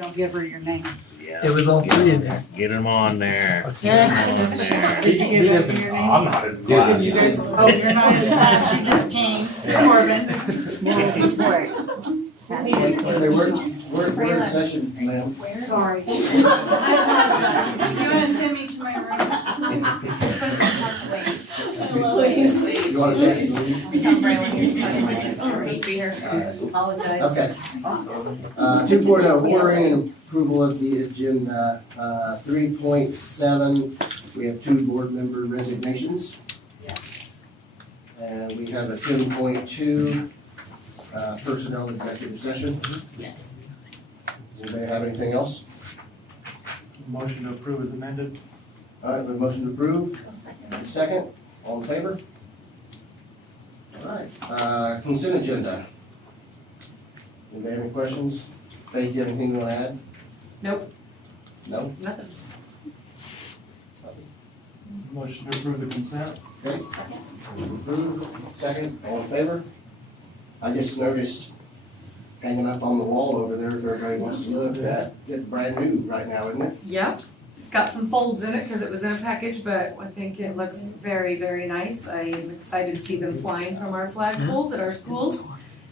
Don't give her your name. Yeah. It was all three in there. Get them on there. Yeah. Get 'em on there. Did you give her your name? I'm not in class. You guys, oh, you're not in class, you just came. Corbin. Morris, wait. Okay, we're in session, ma'am. Sorry. You wanna send me to my room? You're supposed to talk, please. You want to say something? Some Braylon is talking about this, I'm supposed to be here. Apologize. Okay. 2.0, ordering and approval of the agenda. 3.7, we have 2 board member resignations. And we have a 10.2, personnel executive session. Yes. Does anybody have anything else? Motion to approve is amended. All right, we have a motion to approve. Second, all in favor? All right, consent agenda. Anybody have any questions? Faith, you have anything you want to add? Nope. No? Nothing. Motion to approve the consent. Okay. Motion approved. Second, all in favor? I just noticed hanging up on the wall over there, if everybody wants to look at, it's brand new right now, isn't it? Yep, it's got some folds in it because it was in a package, but I think it looks very, very nice. I am excited to see them flying from our flagpoles at our schools.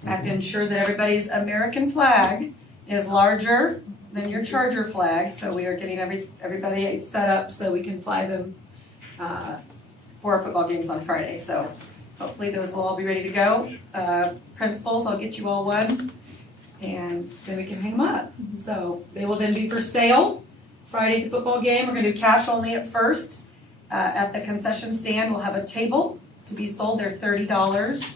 I have to ensure that everybody's American flag is larger than your Charger flag, so we are getting everybody set up so we can fly them for our football games on Friday. So hopefully those will all be ready to go. Principals, I'll get you all one, and then we can hang them up. So they will then be for sale Friday at the football game. We're gonna do cash only at first. At the concession stand, we'll have a table to be sold. They're $30.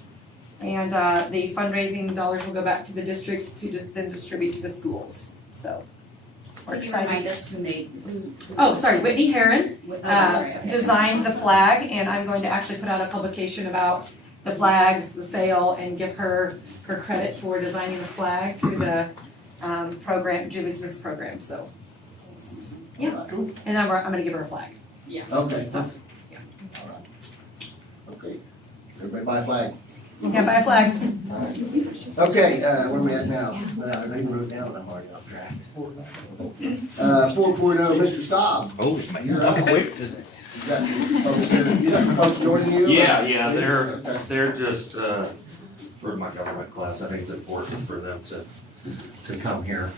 And the fundraising dollars will go back to the district to then distribute to the schools. So we're Can you remind excited. us who made? Oh, sorry, Whitney Heron Sorry, okay. designed the flag, and I'm going to actually put out a publication about the flags, the sale, and give her credit for designing the flag through the program, Jimmy Smith's program. So, yeah. And I'm gonna give her a flag. Okay. So, yeah. All right. Okay, everybody buy a flag. Yeah, buy a flag. All right. Okay, where are we at now? I didn't even wrote it down, I'm already off track. 4.0, Mr. Staub. Oh, you're up quick today. You got some folks here, you got some folks joining you? Yeah, Okay. they're just, for my government class, I think it's important for them to come here.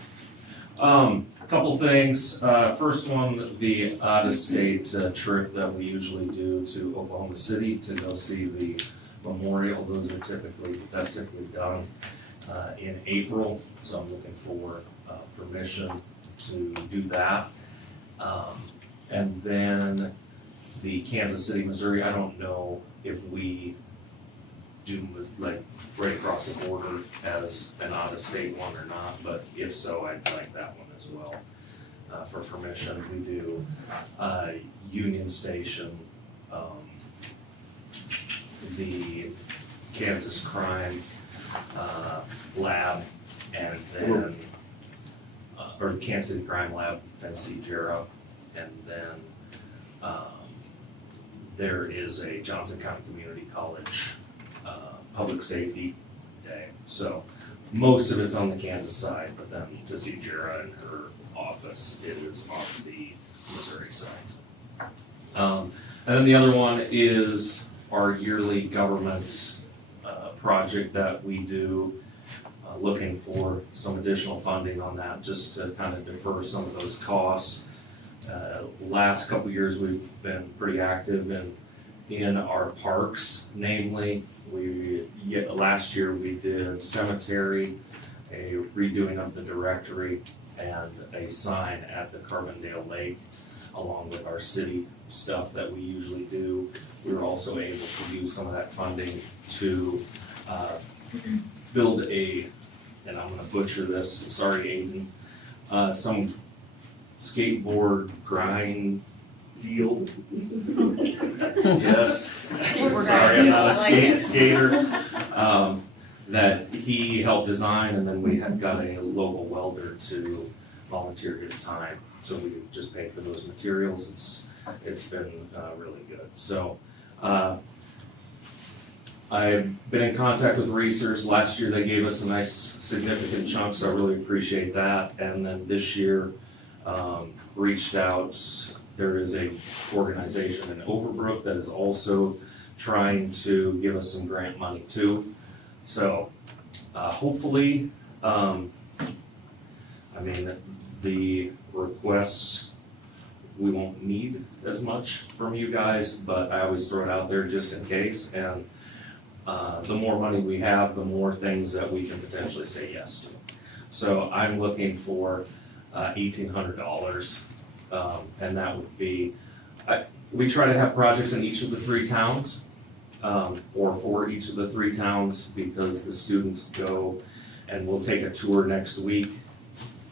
A couple things. First one, the out-of-state trip that we usually do to Oklahoma City to go see the memorial. That's typically done in April, so I'm looking for permission to do that. And then the Kansas City, Missouri, I don't know if we do like right across the border as an out-of-state one or not, but if so, I'd like that one as well for permission. We do Union Station, the Kansas Crime Lab, and then or Kansas City Crime Lab, and see Jarrah, and then there is a Johnson County Community College Public Safety Day. So most of it's on the Kansas side, but then to see Jarrah and her office, it is on the Missouri side. And then the other one is our yearly government project that we do, looking for some additional funding on that, just to kind of defer some of those costs. Last couple years, we've been pretty active in our parks, namely, last year we did cemetery, a redoing of the directory, and a sign at the Carbondale Lake, along with our city stuff that we usually do. We were also able to use some of that funding to build and I'm gonna butcher this, sorry Aiden, some skateboard grind deal. Yes, sorry, I'm not a skater. That he helped design, and then we had got a local welder to volunteer his time, so we just paid for those materials. It's been really good. So I've been in contact with racers. Last year, they gave us a nice significant chunk, so I really appreciate that. And then this year, reached out. There is a organization in Overbrook that is also trying to give us some grant money too. So, hopefully, I mean, the requests, we won't need as much from you guys, but I always throw it out there just in case. And the more money we have, the more things that we can potentially say yes to. So I'm looking for $1,800, and that would be, we try to have projects in each of the 3 towns, or for each of the 3 towns, because the students go, and we'll take a tour next week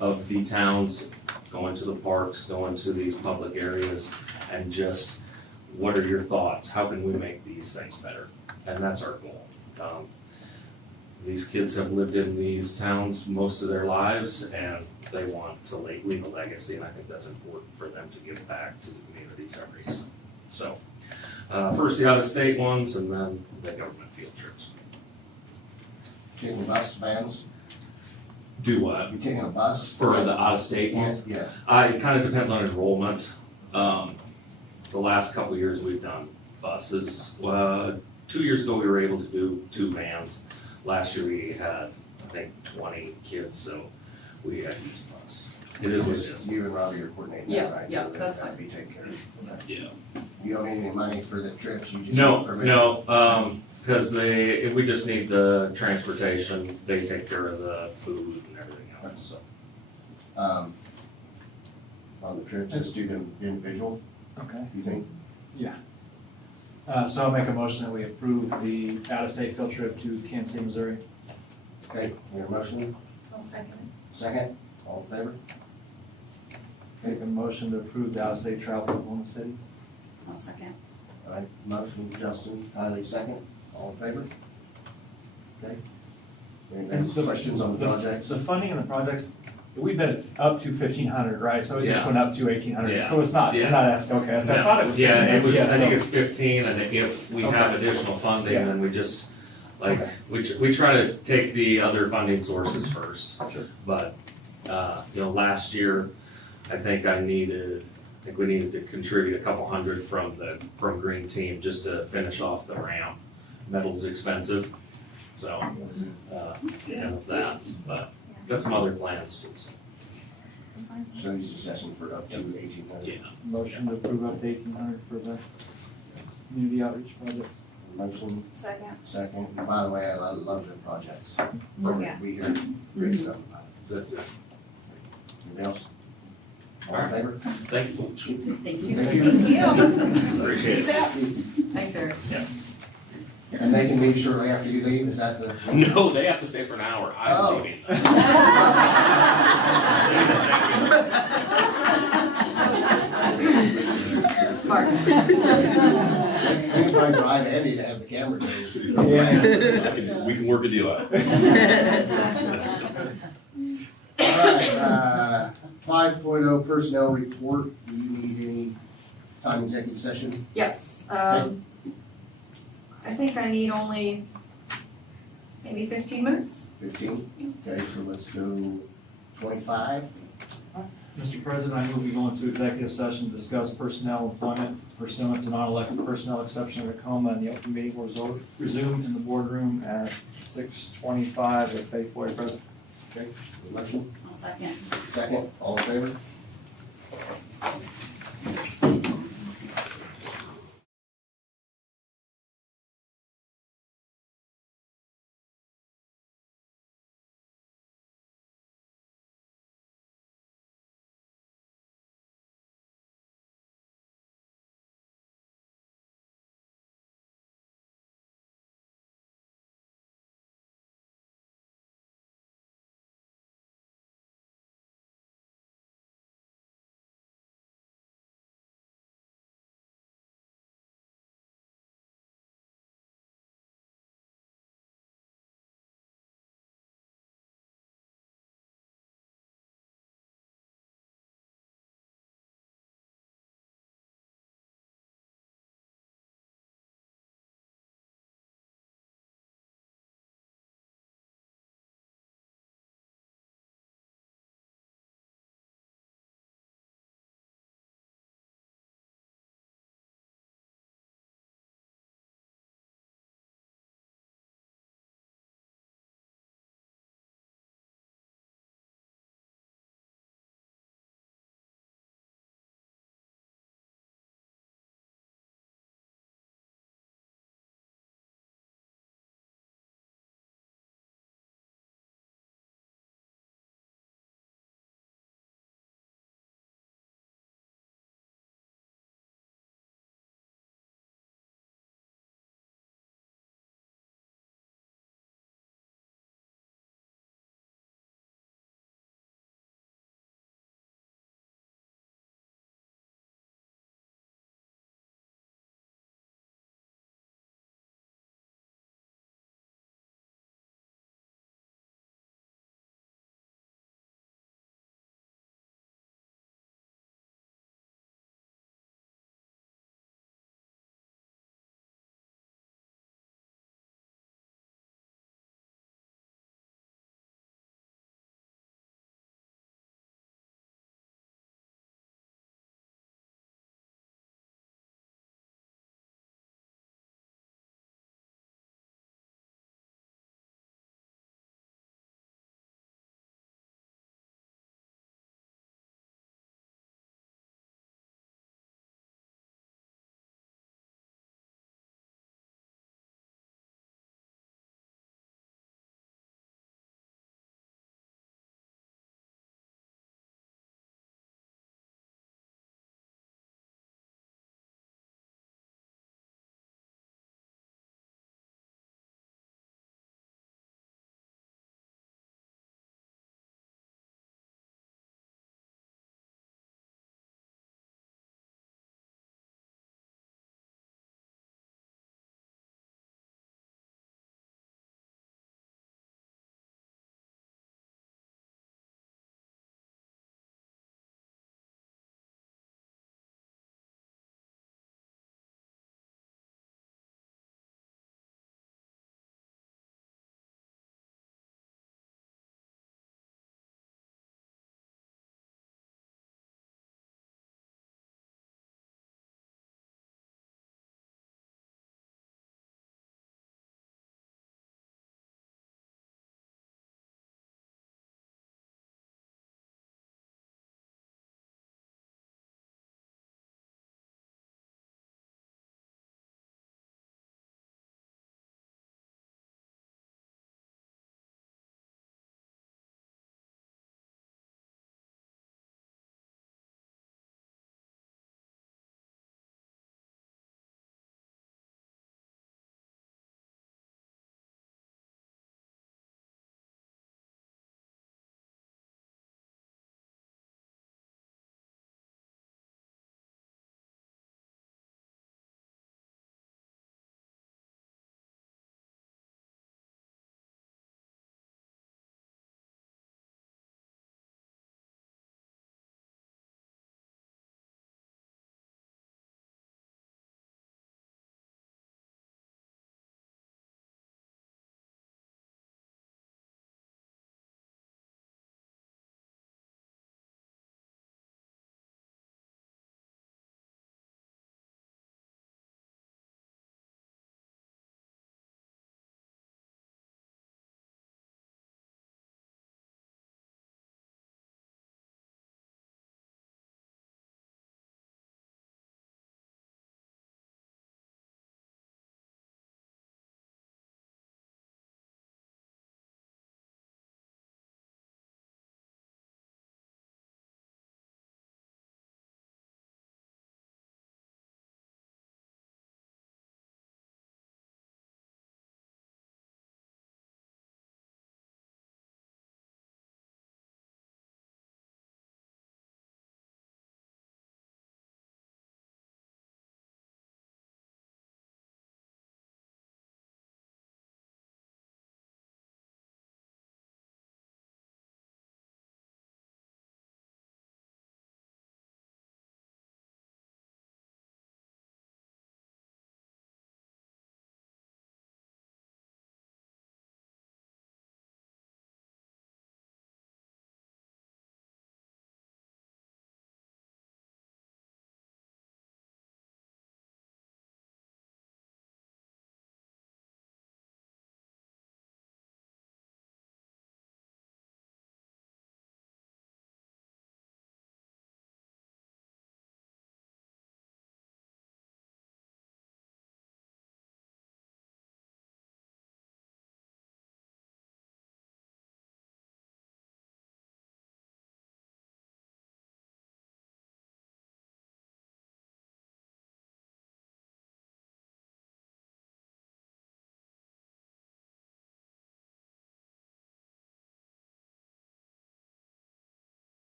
of the towns, going to the parks, going to these public areas, and just, what are your thoughts? How can we make these things better? And that's our goal. These kids have lived in these towns most of their lives, and they want to leave a legacy, and I think that's important for them to give back to the communities every year. So, first the out-of-state ones, and then the government field trips. Taking bus vans, Do what? you taking a bus? For the out-of-state ones? Yeah, It kind of depends on enrollment. The last couple of years we've done buses. 2 years ago, we were able to do 2 vans. Last year we had, I think, 20 kids, so we had to use bus. It is what it is. just you and Robbie are coordinating Yeah, that, right? yeah, So that that's that'll be taken care of. Okay. Yeah. You don't need any money for the trips, you just need No, permission? because we just need the transportation, they take care of the food and everything else, so. On the trips, let's do them individual, Okay. you think? So I'll make a motion that we approve the out-of-state field trip to Kansas City, Missouri. Okay, we have a motion, I'll second it. second, all in favor? Make a motion to approve the out-of-state travel to Oklahoma City. I'll second. All right, motion, Justin, Kylie, second, all in favor? Okay. Any questions on the projects? The funding in the projects, we've been up to 1,500, right? So it just Yeah. went up to 1,800. Yeah. So it's not, Yeah. you're not asking, okay, so I thought it was. Yeah, it was, 1,500. I think Yeah, it's 15, and if we have additional funding, Yeah. then we just, like, Okay. we try to take the other funding sources first. Sure. But, last year, I think we needed to contribute a couple hundred from Green Team just to finish off the ramp. Metal's expensive, so, and that, but got some other plans too, so, So he's just asking for up to 1,800. yeah. Motion to approve up to 1,800 for the community outreach project. Motion, Second. second, and by the way, I love their projects. Yeah. We hear great stuff about Good, good. it. Anything else? All in favor? Thank you. Thank you. Thank you. Appreciate Keep it. it up. Thanks, Eric. And they can leave shortly after you leave, is that the? No, they have to stay for an hour. Oh. I'm leaving. Mark. We can try to drive Andy to have the camera go. We can work a deal out. All right, 5.0 personnel report, do you need any time executive session? Yes, I think I need only maybe 15 minutes. 15? Okay, so let's go 25. Mr. President, I move we go into executive session to discuss personnel employment pursuant to non-elected personnel exception of Tacoma, and the open meeting will resume in the boardroom at 6:25 if faithfully present. Okay. Motion, I'll second. second, all in favor?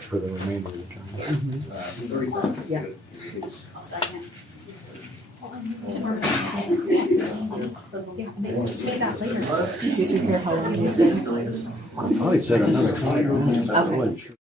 for the remainder of the term. 31st. Yeah. I'll second. Say that later. Did you hear how long you said? I thought he said another 5 minutes. I wasn't sure.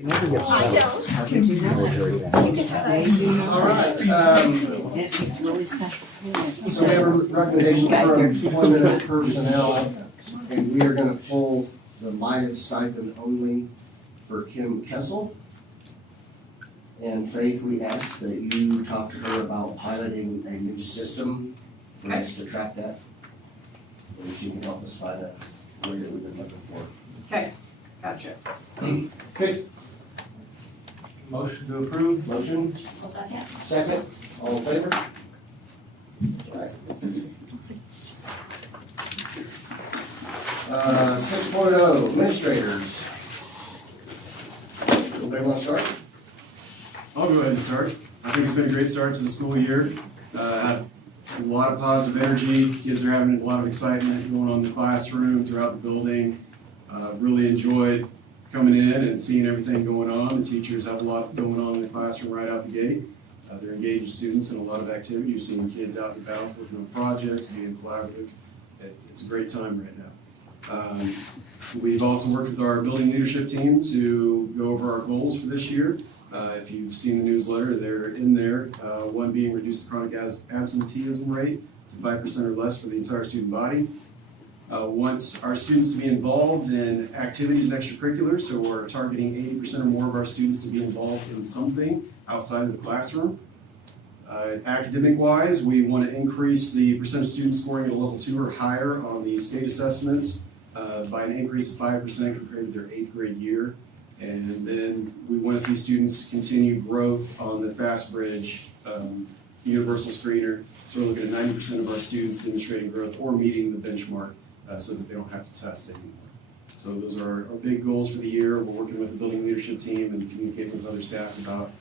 He never gets I stuff. don't. How could you not? They do not. All right, It's really special. so we have a recommendation for employment of personnel, and we are gonna pull the mileage stipend only for Kim Kessel. And Faith, we ask that you talk to her about piloting a new system for us to track that. And she can help us find a way that we've been looking for. Okay, gotcha. Okay, Motion to approve? motion, I'll second. second, all in favor? Right. 6.0, administrators. Anybody want to start? I'll go ahead and start. I think it's been a great start to the school year. Had a lot of positive energy. Kids are having a lot of excitement going on in the classroom, throughout the building. Really enjoyed coming in and seeing everything going on. The teachers have a lot going on in the classroom right out the gate. They're engaged students in a lot of activity. You're seeing kids out and about working on projects, being collaborative. It's a great time right now. We've also worked with our building leadership team to go over our goals for this year. If you've seen the newsletter, they're in there. One being reduce the chronic absenteeism rate to 5% or less for the entire student body. Wants our students to be involved in activities and extracurriculars, so we're targeting 80% or more of our students to be involved in something outside of the classroom. Academic-wise, we want to increase the percent of students scoring at a level 2 or higher on the state assessments by an increase of 5% compared to their 8th grade year. And then we want to see students continue growth on the FastBridge universal screener. So we're looking at 90% of our students demonstrating growth or meeting the benchmark so that they don't have to test anymore. So those are our big goals for the year. We're working with the building leadership team and communicating with other staff about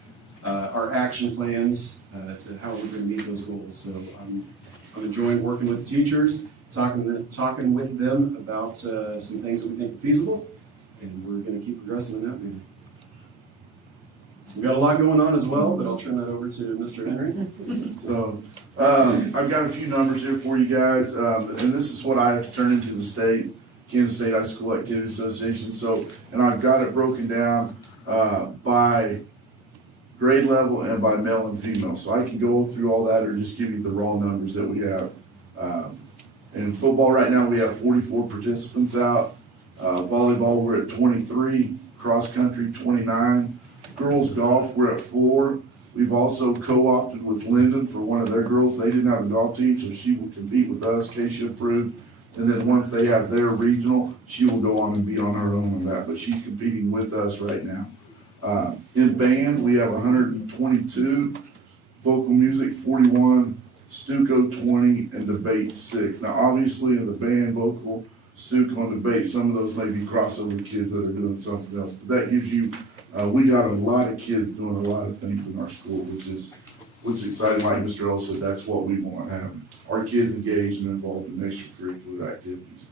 our action plans to how we're going to meet those goals. So I'm enjoying working with the teachers, talking with them about some things that we think are feasible, and we're going to keep progressing in that manner. We've got a lot going on as well, but I'll turn that over to Mr. Henry. So, I've got a few numbers here for you guys, and this is what I have to turn into the state, Kansas State High School Activities Association. So, and I've got it broken down by grade level and by male and female. So I can go through all that or just give you the raw numbers that we have. In football right now, we have 44 participants out. Volleyball, we're at 23. Cross country, 29. Girls golf, we're at 4. We've also co-opted with Linden for one of their girls. They didn't have a golf team, so she will compete with us, Keisha approved. And then once they have their regional, she will go on and be on her own on that, but she's competing with us right now. In band, we have 122, vocal music 41, Stuco 20, and debate 6. Now obviously in the band, vocal, Stuco, and debate, some of those may be crossover kids that are doing something else, but that gives you, we got a lot of kids doing a lot of things in our school, which is exciting. Like Mr. Ellis said, that's what we want to have our kids engaged and involved in extracurricular activities.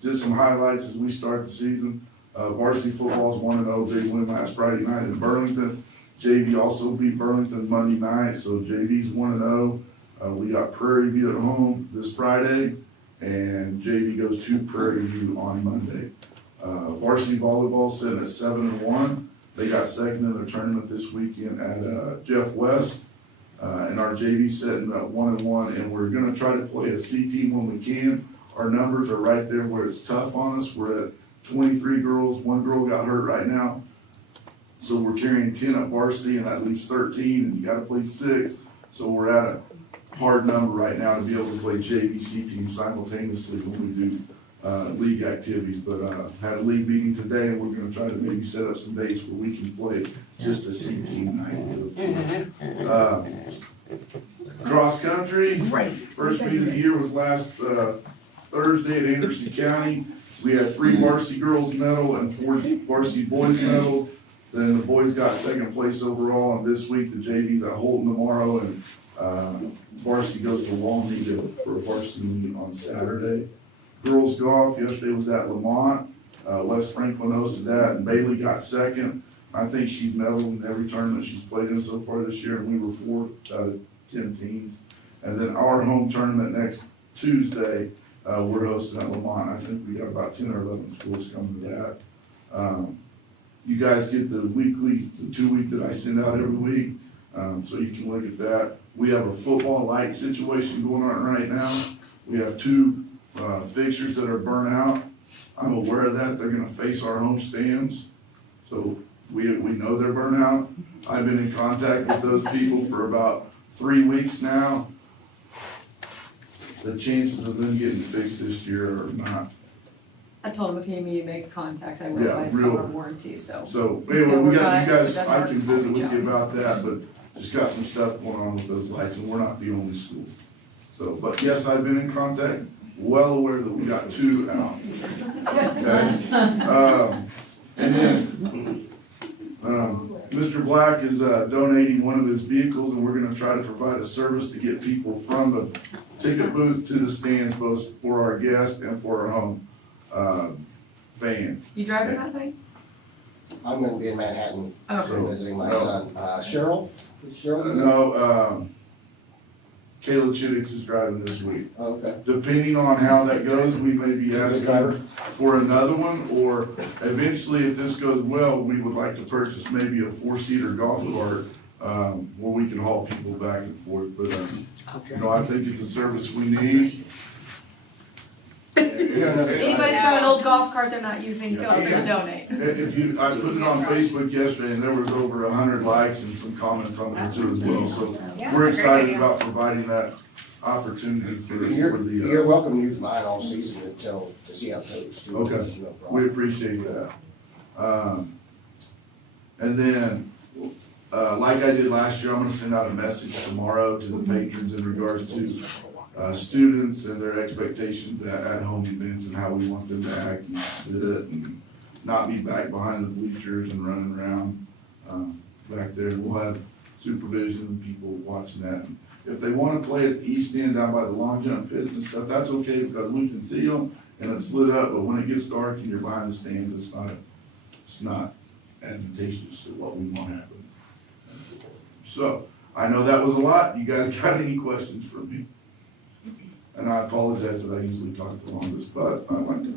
Just some highlights as we start the season. Varsity football is 1-0, big win last Friday night in Burlington. JV also beat Burlington Monday night, so JV's 1-0. We got Prairie View at home this Friday, and JV goes to Prairie View on Monday. Varsity volleyball sitting at 7-1. They got second in their tournament this weekend at Jeff West. And our JV sitting at 1-1, and we're gonna try to play a C team when we can. Our numbers are right there where it's tough on us. We're at 23 girls, 1 girl got hurt right now. So we're carrying 10 at varsity, and that leaves 13, and you gotta play 6. So we're at a hard number right now to be able to play JV-C team simultaneously when we do league activities. But had a league meeting today, and we're gonna try to maybe set up some dates where we can play just a C team night. Cross country, first meeting of the year was last Thursday at Anderson County. We had 3 varsity girls medal and 4 varsity boys medal. Then the boys got second place overall, and this week the JV's at Holton tomorrow, and varsity goes to Walney for a varsity meet on Saturday. Girls golf, yesterday was at Lamont. West Franklin hosted that, and Bailey got second. I think she's medaled in every tournament she's played in so far this year, and we were 4th out of 10 teams. And then our home tournament next Tuesday, we're hosting at Lamont. I think we got about 10 or 11 schools coming to that. You guys get the 2-week that I send out every week, so you can look at that. We have a football light situation going on right now. We have 2 fixtures that are burnt out. I'm aware of that. They're gonna face our home stands. So we know they're burnt out. I've been in contact with those people for about 3 weeks now. The chances of them getting fixed this year are not. I told him if he needed me to make contact, I will, Yeah, by real. summer warranty, so. So He's anyway, gonna we work got, on you it, guys, but that's I our can visit with you job. about that, but just got some stuff going on with those lights and we're not the only school. So, but yes, I've been in contact, well aware that we got 2 out. Okay? And then, Mr. Black is donating one of his vehicles and we're gonna try to provide a service to get people from the ticket booth to the stands, both for our guests and for our home fans. You driving that thing? I'm gonna be in Manhattan Okay. visiting my son. Cheryl? Is Cheryl? No, Kayla Chiddix is driving this week. Okay. Depending on how that goes, we may be Good driver? asking for another one, or eventually, if this goes well, we would like to purchase maybe a 4-seater golf cart, where we can haul people back and forth, but, you know, I think it's a service we need. Anybody's got an old golf cart they're not using, feel free to donate. If you, I put it on Facebook yesterday and there was over 100 likes and some comments on there too as well, so we're excited about providing that opportunity for You're the, welcome to use mine all season until, to see how it goes. too. Okay. No problem. we appreciate that. And then, like I did last year, I'm gonna send out a message tomorrow to the patrons in regards to students and their expectations at home events and how we want them to act and sit and not be back behind the bleachers and running around back there. We'll have supervision and people watching that. And if they wanna play at the east end down by the long jump pits and stuff, that's okay because we can see them and it's lit up, but when it gets dark and you're behind the stands, it's not advantageous to what we want to happen. So, I know that was a lot. You guys got any questions for me? And I apologize that I usually talk the longest, but I like to.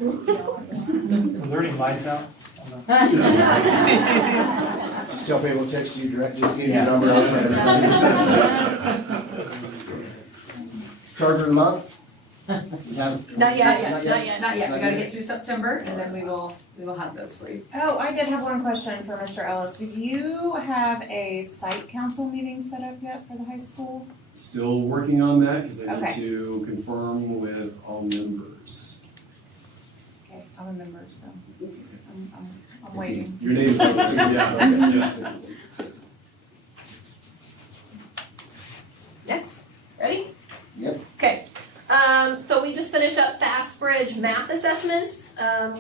Are there any lights out? Just tell people to text you direct, just give you Yeah. a number. Charge of the month? You have- Not yet. We gotta get through September and then we will have those for you. Oh, I did have one question for Mr. Ellis. Do you have a site council meeting set up yet for the high school? Still working on that, because I need Okay. to confirm with all members. Okay, I'm a member, so I'm waiting. Your name's, yeah. Next, ready? Yep. Okay, so we just finished up Fast Bridge math assessments.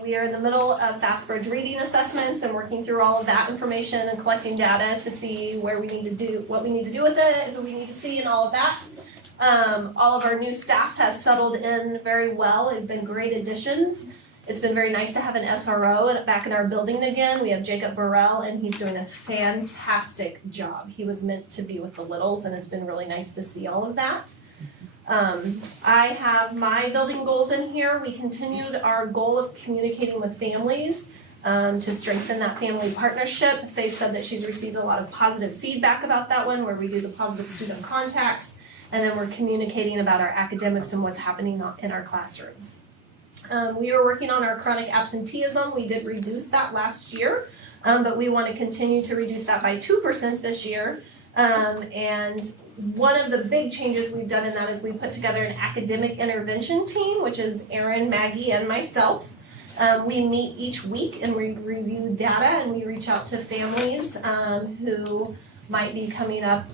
We are in the middle of Fast Bridge reading assessments and working through all of that information and collecting data to see where we need to do, what we need to do with it, who we need to see and all of that. All of our new staff has settled in very well. They've been great additions. It's been very nice to have an SRO back in our building again. We have Jacob Burrell and he's doing a fantastic job. He was meant to be with the littles and it's been really nice to see all of that. I have my building goals in here. We continued our goal of communicating with families to strengthen that family partnership. Faye said that she's received a lot of positive feedback about that one, where we do the positive student contacts, and then we're communicating about our academics and what's happening in our classrooms. We were working on our chronic absenteeism. We did reduce that last year, but we want to continue to reduce that by 2% this year. And one of the big changes we've done in that is we put together an academic intervention team, which is Erin, Maggie, and myself. We meet each week and we review data and we reach out to families who might be coming up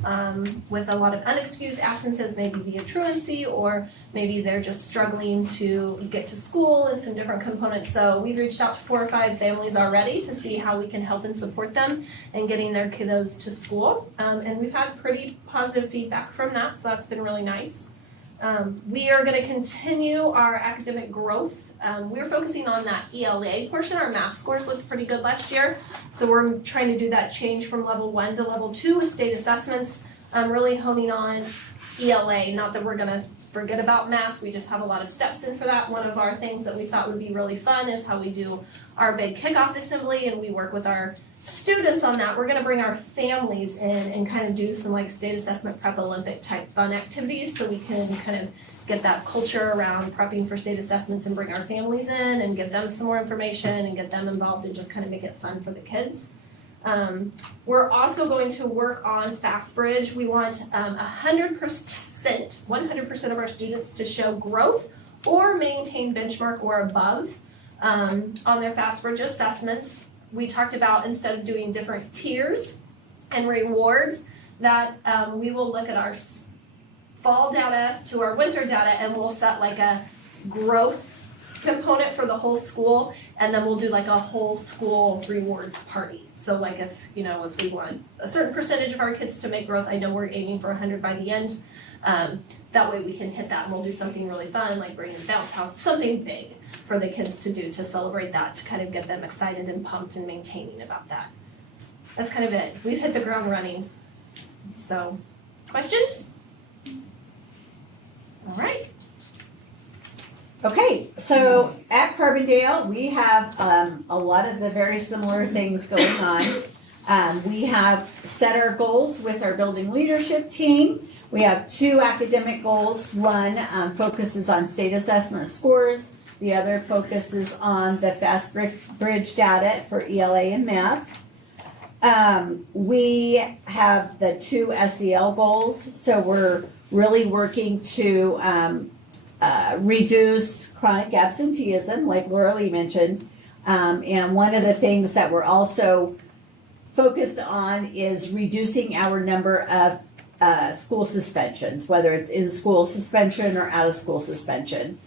with a lot of unexcused absences, maybe via truancy, or maybe they're just struggling to get to school and some different components. So we've reached out to 4 or 5 families already to see how we can help and support them in getting their kiddos to school. And we've had pretty positive feedback from that, so that's been really nice. We are going to continue our academic growth. We're focusing on that ELA portion. Our math scores looked pretty good last year, so we're trying to do that change from level 1 to level 2 with state assessments, really honing on ELA. Not that we're going to forget about math, we just have a lot of steps in for that. One of our things that we thought would be really fun is how we do our big kickoff assembly, and we work with our students on that. We're gonna bring our families in and kind of do some like state assessment prep Olympic type fun activities, so we can kind of get that culture around prepping for state assessments and bring our families in and give them some more information and get them involved and just kind of make it fun for the kids. We're also going to work on FastBridge. We want 100% of our students to show growth or maintain benchmark or above on their FastBridge assessments. We talked about, instead of doing different tiers and rewards, that we will look at our fall data to our winter data, and we'll set like a growth component for the whole school, and then we'll do like a whole school rewards party. So like if we want a certain percentage of our kids to make growth, I know we're aiming for 100 by the end. That way we can hit that, and we'll do something really fun, like bring in bounce house, something big for the kids to do to celebrate that, to kind of get them excited and pumped and maintaining about that. That's kind of it. We've hit the ground running. So, questions? All right. Okay, so at Carbondale, we have a lot of the very similar things going on. We have set our goals with our building leadership team. We have 2 academic goals. One focuses on state assessment scores. The other focuses on the FastBridge data for ELA and math. We have the 2 SEL goals, so we're really working to reduce chronic absenteeism, like Laura Lee mentioned. And one of the things that we're also focused on is reducing our number of school suspensions, whether it's in-school suspension or out-of-school suspension.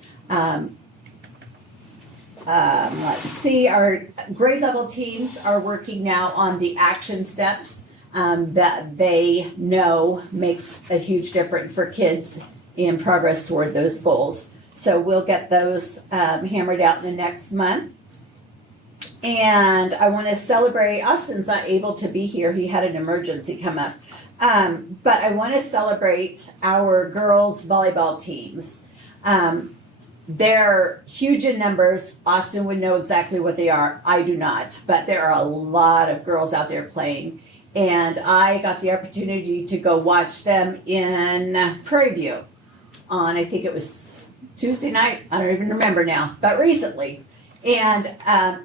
Let's see, our grade level teams are working now on the action steps that they know makes a huge difference for kids in progress toward those goals. So we'll get those hammered out in the next month. And I want to celebrate, Austin's not able to be here, he had an emergency come up. But I want to celebrate our girls volleyball teams. They're huge in numbers. Austin would know exactly what they are. I do not, but there are a lot of girls out there playing. And I got the opportunity to go watch them in Prairie View on, I think it was Tuesday night. I don't even remember now, but recently. And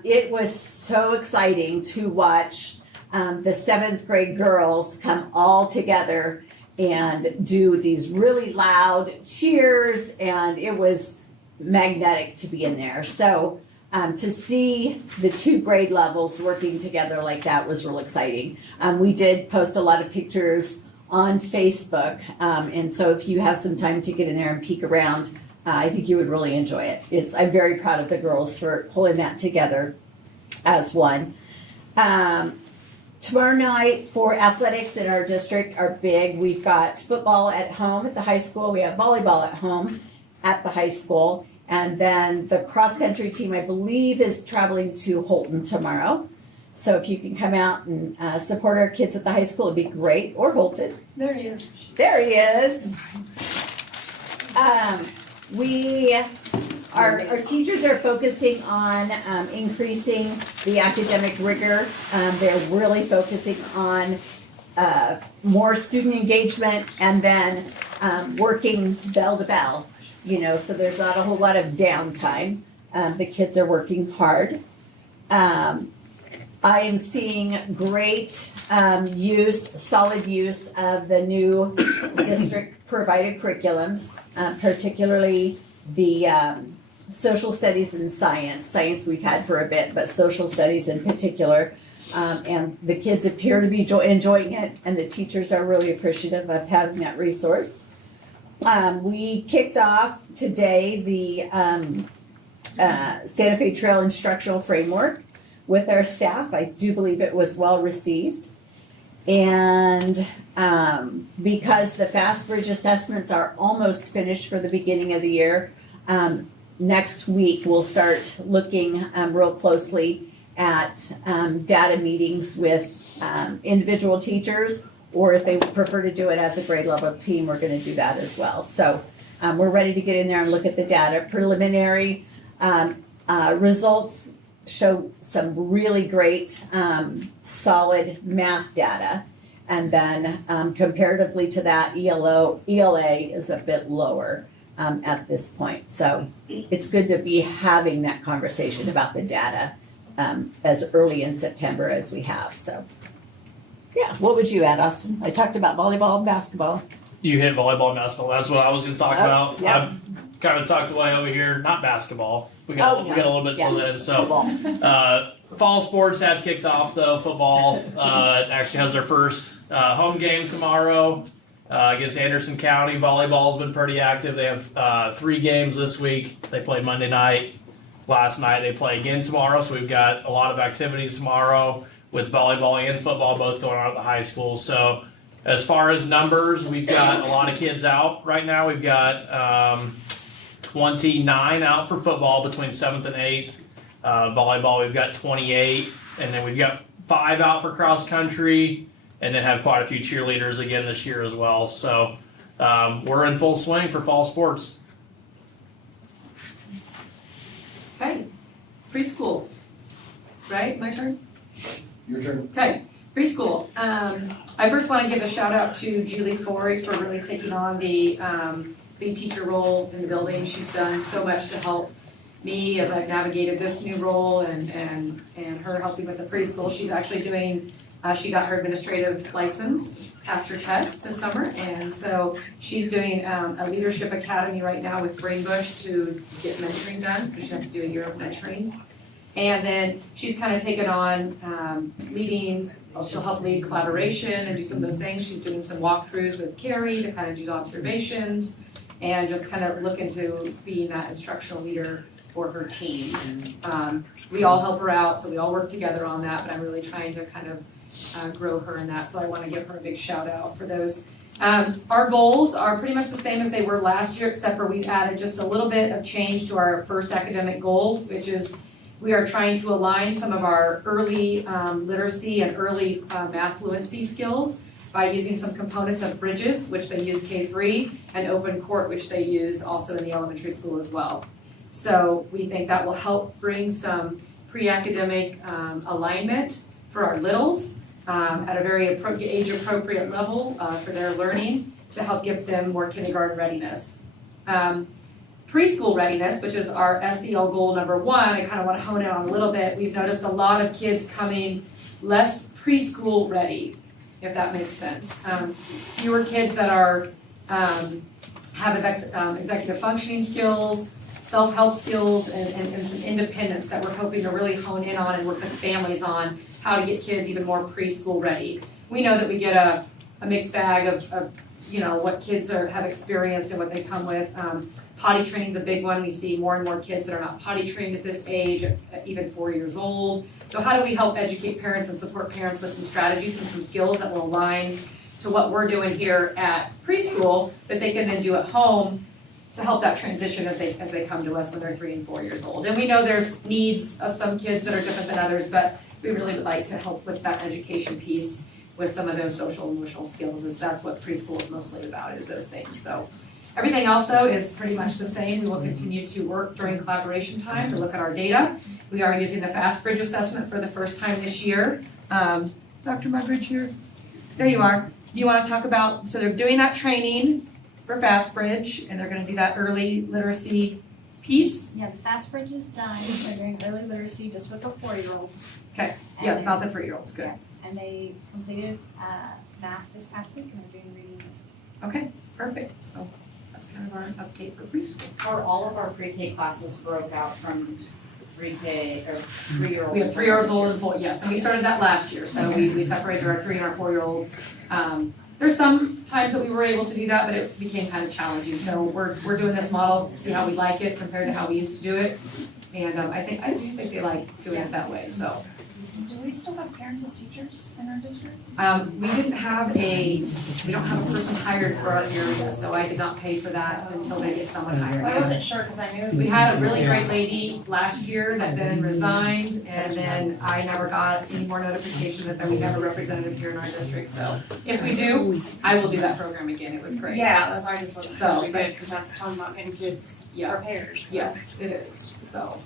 it was so exciting to watch the 7th grade girls come all together and do these really loud cheers, and it was magnetic to be in there. So to see the 2 grade levels working together like that was real exciting. We did post a lot of pictures on Facebook, and so if you have some time to get in there and peek around, I think you would really enjoy it. I'm very proud of the girls for pulling that together as one. Tomorrow night for athletics in our district are big. We've got football at home at the high school. We have volleyball at home at the high school. And then the cross-country team, I believe, is traveling to Holton tomorrow. So if you can come out and support our kids at the high school, it'd be great. Or Holton. There he is. There he is. Our teachers are focusing on increasing the academic rigor. They're really focusing on more student engagement and then working bell to bell, so there's not a whole lot of downtime. The kids are working hard. I am seeing great solid use of the new district provided curriculums, particularly the social studies and science. Science we've had for a bit, but social studies in particular. And the kids appear to be enjoying it, and the teachers are really appreciative of having that resource. We kicked off today the Santa Fe Trail Instructional Framework with our staff. I do believe it was well received. And because the FastBridge assessments are almost finished for the beginning of the year, next week we'll start looking real closely at data meetings with individual teachers, or if they prefer to do it as a grade level team, we're going to do that as well. So We're ready to get in there and look at the data. Preliminary results show some really great, solid math data. And then comparatively to that, ELA is a bit lower at this point. So it's good to be having that conversation about the data as early in September as we have. So, yeah, what would you add, Austin? I talked about volleyball and basketball. You hit volleyball and basketball. That's what I was going to talk about. Yep. I've kind of talked away over here. Not basketball. We got a little bit till then. So, fall sports have kicked off though. Football actually has their first home game tomorrow against Anderson County. Volleyball's been pretty active. They have 3 games this week. They played Monday night. Last night they play again tomorrow. So we've got a lot of activities tomorrow with volleyball and football both going on at the high school. So as far as numbers, we've got a lot of kids out right now. We've got 29 out for football between 7th and 8th. Volleyball, we've got 28. And then we've got 5 out for cross country. And then have quite a few cheerleaders again this year as well. So we're in full swing for fall sports. Okay, preschool, right, my turn? Your turn. Okay, preschool. I first want to give a shout out to Julie Forey for really taking on the lead teacher role in the building. She's done so much to help me as I've navigated this new role and her helping with the preschool. She's actually doing, she got her administrative license, passed her test this summer, and so she's doing a leadership academy right now with Brainbush to get mentoring done, because she has to do a year of mentoring. And then she's kind of taken on leading, she'll help lead collaboration and do some of those things. She's doing some walkthroughs with Carrie to kind of do observations and just kind of look into being that instructional leader for her team. We all help her out, so we all work together on that, but I'm really trying to kind of grow her in that, so I want to give her a big shout out for those. Our goals are pretty much the same as they were last year, except for we've added just a little bit of change to our first academic goal, which is we are trying to align some of our early literacy and early math fluency skills by using some components of Bridges, which they use K-3, and Open Court, which they use also in the elementary school as well. So we think that will help bring some pre-academic alignment for our littles at a very age-appropriate level for their learning to help give them more kindergarten readiness. Preschool readiness, which is our SEL goal number 1, I kind of want to hone in on a little bit. We've noticed a lot of kids coming less preschool ready, if that makes sense. Fewer kids that are have executive functioning skills, self-help skills, and some independence that we're hoping to really hone in on and work with families on how to get kids even more preschool ready. We know that we get a mixed bag of you know what kids have experienced and what they come with. Potty training's a big one. We see more and more kids that are not potty trained at this age, at even 4 years old. So how do we help educate parents and support parents with some strategies and some skills that will align to what we're doing here at preschool that they can then do at home to help that transition as they come to us when they're 3 and 4 years old. And we know there's needs of some kids that are different than others, but we really would like to help with that education piece with some of those social and emotional skills, as that's what preschool is mostly about, is those things. So everything else, though, is pretty much the same. We will continue to work during collaboration time to look at our data. We are using the FastBridge assessment for the first time this year. Dr. Mugridge here. There you are. Do you want to talk about, so they're doing that training for FastBridge, and they're going to do that early literacy piece. Yeah, the FastBridge is done. They're doing early literacy just with the 4-year-olds. Okay. Yes, not the 3-year-olds. Good. Yeah. And they completed math this past week, and they're doing reading this week. Okay, perfect. So that's kind of our update for preschool. Are all of our pre-K classes broke out from 3K or 3-year-old? We have 3-year-olds and 4, yes, and we started that last year, so we separated our 3 and our 4-year-olds. There's some times that we were able to do that, but it became kind of challenging. So we're doing this model, see how we like it compared to how we used to do it. And I do think they like doing it that way, so. we still have parents as teachers in our district? We don't have a person hired for our area, so I did not pay for that until they get someone hired. I wasn't sure, because I knew. We had a really great lady last year that then resigned, and then I never got any more notification that we have a representative here in our district, so if we do, I will do that program again, it was great. Yeah, that's why I just wasn't So, sure, good, because that's talking about getting kids repairs. So. Yes, it is, so.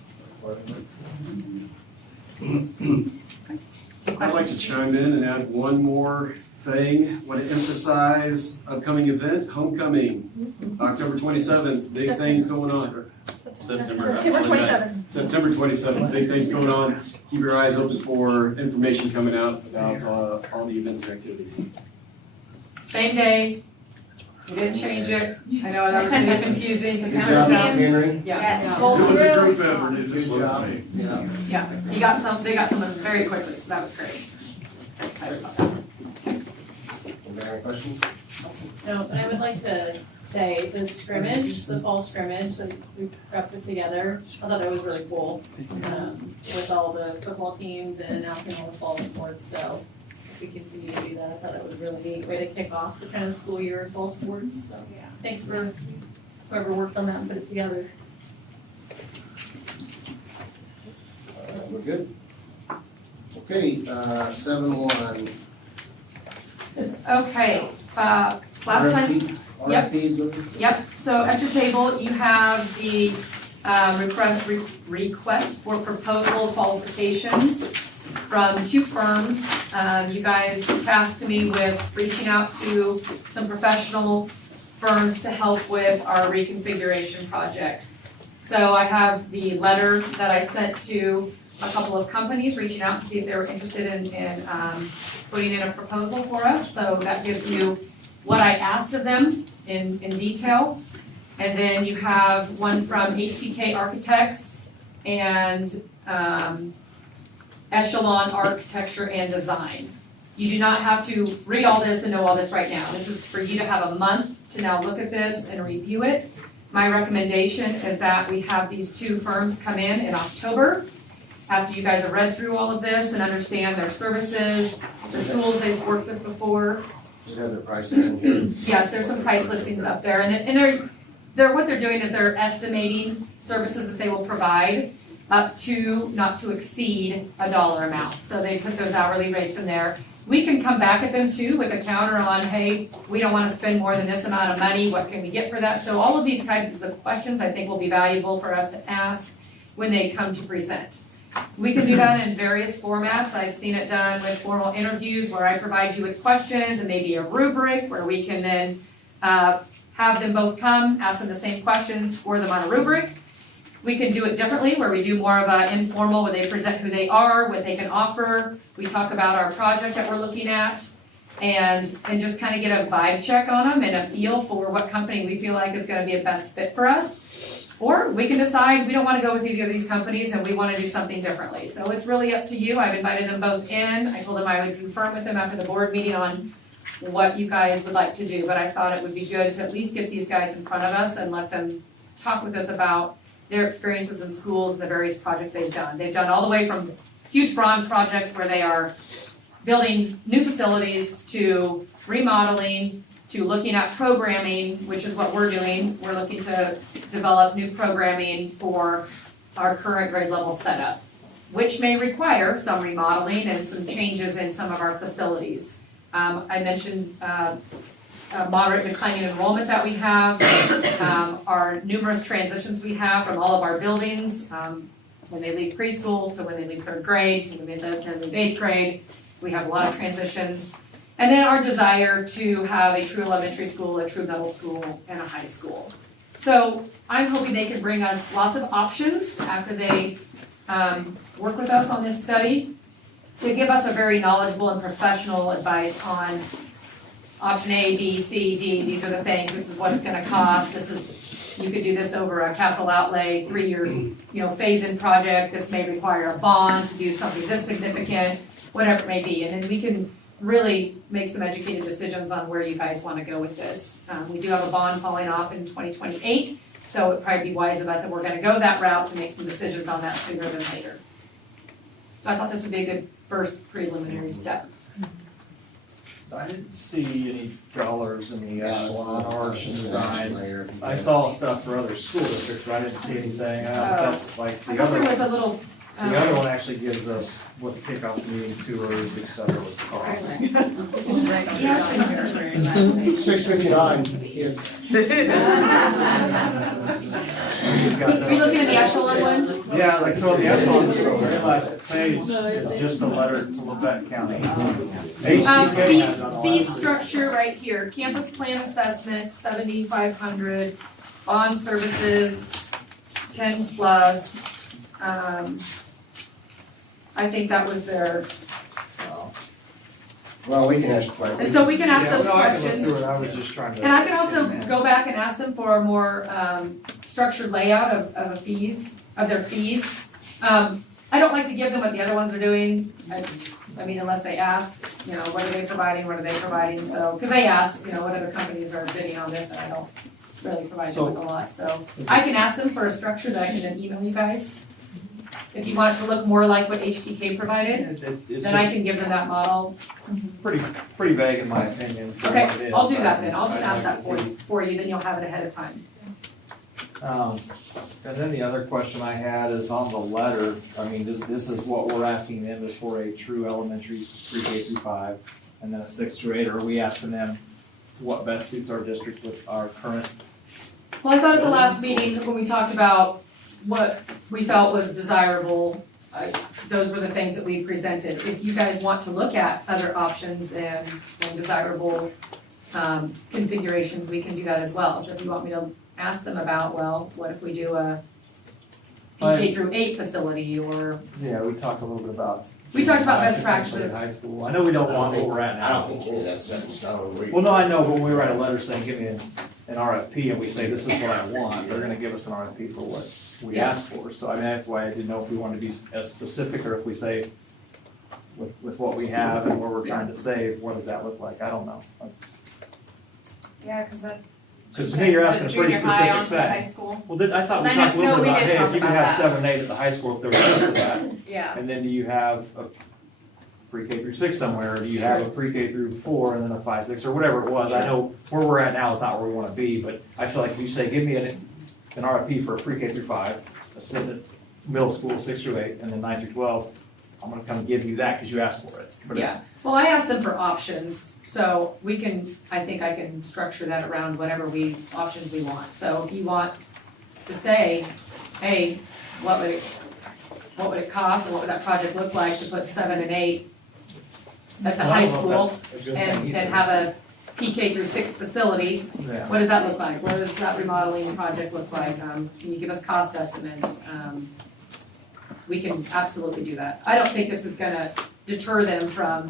I'd like to chime in and add one more thing. Want to emphasize upcoming event, homecoming, October 27th. Big things going on. September 27th. September 27th. Big things going on. Keep your eyes open for information coming out about all the events and activities. Same day, we didn't change it, I know that was pretty confusing, because Good job, yeah. Henry. Yeah, Yes. no. Full It was a through. group effort, it just Good wasn't job. me. Yeah. Yeah, they got someone very quickly, so that was great. I'm excited about that. Anybody have any questions? No, but I would like to say the scrimmage, the fall scrimmage that we put together, I thought that was really cool. With all the football teams and announcing all the fall sports, so if we continue to do that, I thought it was really neat way to kick off the kind of school year in fall sports, so yeah. Thanks for whoever worked on that and put it together. We're good. Okay, 7-1. Okay, last time, Yep. RFPs, yep, so at your table, you have the request for proposal qualifications from two firms. You guys tasked me with reaching out to some professional firms to help with our reconfiguration project. So I have the letter that I sent to a couple of companies, reaching out to see if they were interested in putting in a proposal for us. So that gives you what I asked of them in detail. And then you have one from HTK Architects and Echelon Architecture and Design. You do not have to read all this and know all this right now. This is for you to have a month to now look at this and review it. My recommendation is that we have these two firms come in October, after you guys have read through all of this and understand their services, the schools they've worked with before. should have their prices in here. Yes, there's some price listings up there, and they're what they're doing is they're estimating services that they will provide up to, not to exceed a dollar amount. So they put those hourly rates in there. We can come back at them too with a counter on, hey, we don't want to spend more than this amount of money, what can we get for that? So all of these kinds of questions I think will be valuable for us to ask when they come to present. We can do that in various formats. I've seen it done with formal interviews where I provide you with questions and maybe a rubric where we can then have them both come, ask them the same questions, score them on a rubric. We can do it differently where we do more of an informal where they present who they are, what they can offer. We talk about our project that we're looking at and just kind of get a vibe check on them and a feel for what company we feel like is going to be a best fit for us. Or we can decide we don't want to go with either of these companies and we want to do something differently. So it's really up to you. I've invited them both in. I told them I would confirm with them after the board meeting on what you guys would like to do. But I thought it would be good to at least get these guys in front of us and let them talk with us about their experiences in schools and the various projects they've done. They've done all the way from huge broad projects where they are building new facilities to remodeling to looking at programming, which is what we're doing. We're looking to develop new programming for our current grade level setup, which may require some remodeling and some changes in some of our facilities. I mentioned moderate declining enrollment that we have, our numerous transitions we have from all of our buildings, when they leave preschool to when they leave third grade to when they leave eighth grade. We have a lot of transitions. And then our desire to have a true elementary school, a true middle school, and a high school. So I'm hoping they can bring us lots of options after they work with us on this study to give us a very knowledgeable and professional advice on option A, B, C, D. These are the things. This is what it's going to cost. This is, you could do this over a capital outlay, 3-year, phase-in project. This may require a bond to do something this significant, whatever it may be. And then we can really make some educated decisions on where you guys want to go with this. We do have a bond falling off in 2028, so it'd probably be wise of us if we're going to go that route to make some decisions on that sooner than later. So I thought this would be a good first preliminary step. I didn't see any dollars in the echelon or design. Layer. I saw stuff for other school districts, but I didn't see anything. That's like I the thought other there was one. a little. The other one actually gives us what the kickoff meeting tours, et cetera, would cost. Yeah, 6:59, kids. Are you looking at the echelon one? Yeah, like so the echelon, the very last page is just a letter to Levette County. HDK has done a Fee lot. structure right here, campus plan assessment, 7,500, bond services, 10 plus. I think that was their, Well, we can ask questions. and so we can ask Yeah, those no, I can look questions. through it. I was just trying to. And I can also go back and ask them for a more structured layout of their fees. I don't like to give them what the other ones are doing. I mean, unless they ask, you know, what are they providing, what are they providing, so, because they ask, you know, what other companies are bidding on this, and I don't really provide them with a lot, so. I can ask them for a structure that I can then email you guys. If you want it to look more like what HTK provided, It's then I can give them that model. pretty vague in my opinion. for Okay, what it is. I'll do that then, I'll just I'd ask like that to see. for you, then you'll have it ahead of time. And then the other question I had is on the letter, I mean, this is what we're asking them is for a true elementary pre-K through 5, and then a 6 through 8, or are we asking them what best suits our district with our current? Well, I thought at the last meeting, when we talked about what we felt was desirable, those were the things that we presented. If you guys want to look at other options and desirable configurations, we can do that as well. So if you want me to ask them about, well, what if we do a PK through 8 facility, or Yeah, we talked a little bit about. we talked about best potentially practices. High school. I know we don't want what we're at I now. don't think any of that's set in stone. Well, no, I know, but when we write a letter saying, give me an RFP, and we say, this is what I want, they're gonna give us an RFP for what we Yeah. asked for. So I mean, that's why I didn't know if we wanted to be as specific, or if we say, with what we have and where we're trying to save, what does that look like? I don't know. Yeah, cause that. Because to me, you're asking a pretty Junior high specific onto the high thing. school. Well, I thought we I talked a know- little no, bit we about, did hey, talk if you could about have that. 7 and 8 at the high school, if there was room for that. Yeah. And then do you have a pre-K through 6 somewhere, or do you have a pre-K through 4 and then a 5, 6, or whatever it was? I know where we're at now is not where we wanna be, but I feel like if you say, give me an RFP for a pre-K through 5, a middle school, 6 through 8, and then 9 through 12, I'm gonna come give you that because you asked for it. But Yeah, well, I asked them for options, so we can, I think I can structure that around whatever options we want. So if you want to say, hey, what would it cost, and what would that project look like to put 7 and 8 at the Well, I high don't know if school, that's a good thing and either. have a PK through 6 facility, Yeah. what does that look like? What does that remodeling project look like? Can you give us cost estimates? We can absolutely do that. I don't think this is gonna deter them from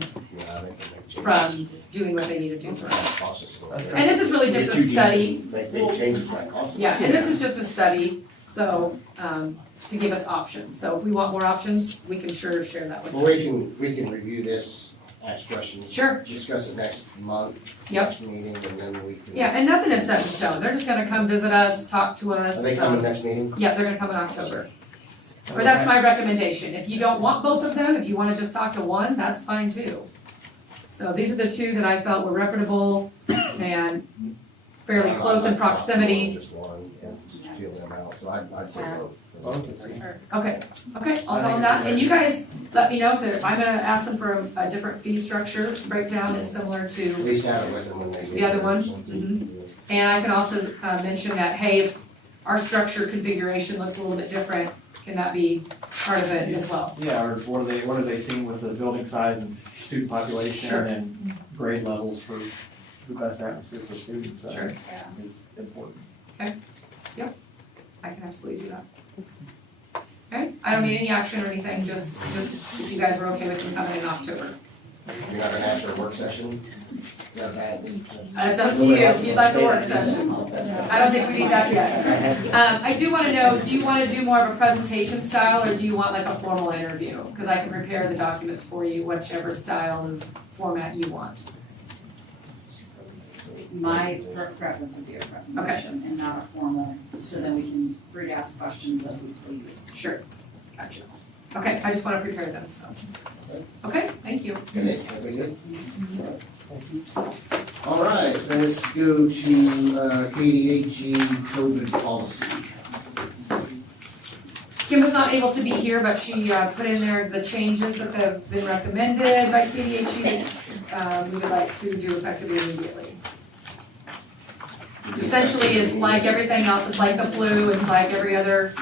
doing what they need to do for us. And this is really just a study. Make changes might cost us. Yeah, and this is just a study, so, to give us options. So if we want more options, we can sure share that with Well, them. we can review this, ask questions. Sure. Discuss it next month. Yep. Next meeting, and then we can. Yeah, and nothing is set in stone. They're just gonna come visit us, talk to us. Are they coming next meeting? Yeah, they're gonna come in October. Or that's my recommendation. If you don't want both of them, if you wanna just talk to one, that's fine too. So these are the two that I felt were reputable and fairly close in proximity. Just one, and just feel them out, so I'd say both. Okay, I'll tell them that, and you guys let me know if I'm gonna ask them for a different fee structure breakdown that's similar At to least have it with them when they. the other one. And I can also mention that, hey, if our structure configuration looks a little bit different, can that be part of it as well? Yeah, or what are they seeing with the building size and student population Sure. and grade levels for the best atmosphere for students? Sure. Is important. I can absolutely do that. Okay, I don't need any action or anything, just if you guys were okay with me coming in October. You're not gonna ask for a work session? Is that bad? It's up to you, if you'd like a work session. I don't think we need that yet. I do wanna know, do you wanna do more of a presentation style, or do you want like a formal interview? Cause I can prepare the documents for you, whichever style and format you want. My preference would be a presentation and not a formal, so then we can free to ask questions as we please. Sure, gotcha. Okay, I just wanna prepare them, so. Okay, thank you. Okay, everybody good? All right, let's go to KDHE COVID policy. Kim was not able to be here, but she put in there the changes that have been recommended by KDHE that we would like to do effectively immediately. Essentially, it's like everything else, it's like the flu, it's like every other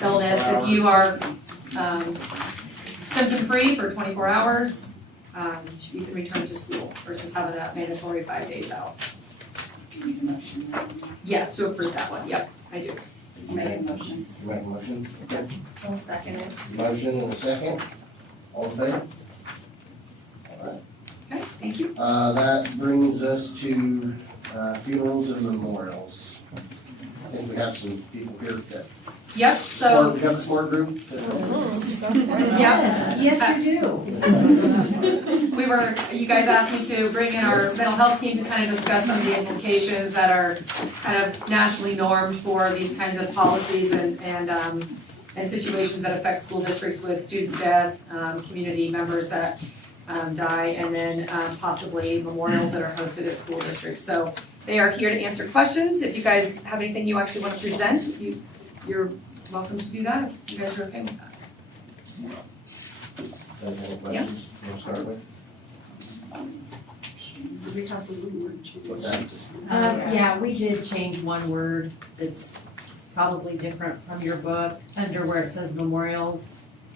illness. If you are symptom-free for 24 hours, you can return to school versus having that mandatory 5 days out. You need a motion. Yes, to approve that one, yep, I do. Make a motion. You make a motion? Okay. I'll second it. Motion and a second. All in favor? All right. Okay, thank you. That brings us to funerals and memorials. I think we have some people here that. Yep, so. We got the smart group. Yes, you do. You guys asked me to bring in our mental health team to kind of discuss some of the implications that are kind of nationally normed for these kinds of policies and situations that affect school districts with student death, community members that die, and then possibly memorials that are hosted at school districts. So they are here to answer questions. If you guys have anything you actually want to present, you're welcome to do that, if you guys are okay with that. Any questions you want to start with? What's that? Yeah, we did change one word that's probably different from your book, under where it says memorials.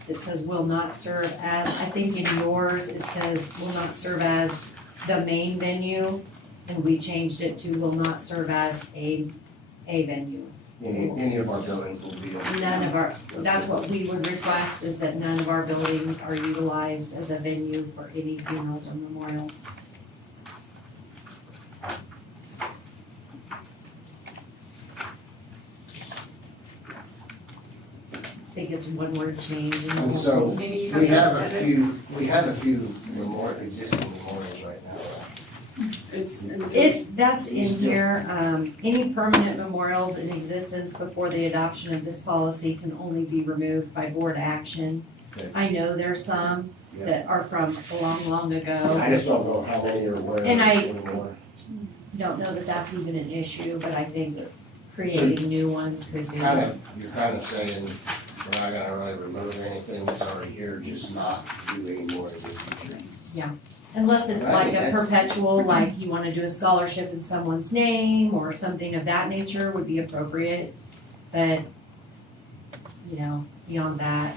It says will not serve as, I think in yours, it says will not serve as the main venue, and we changed it to will not serve as a venue. Any of our buildings will be. None of our, that's what we would request, is that none of our buildings are utilized as a venue for any funerals or memorials. I think it's one word change. And so, Maybe you we have have to a edit. few existing memorials right now. That's in here, any permanent memorials in existence before the adoption of this policy can only be removed by board action. Okay. I know there's some that are from long ago. I just don't know how many are where And I- anymore. Don't know that that's even an issue, but I think that creating new ones could be. You're kind of saying, we're not gonna really remove anything that's already here, just not do any more in the future. Unless it's I like think a that's- perpetual, like you wanna do a scholarship in someone's name or something of that nature would be appropriate. But, beyond that,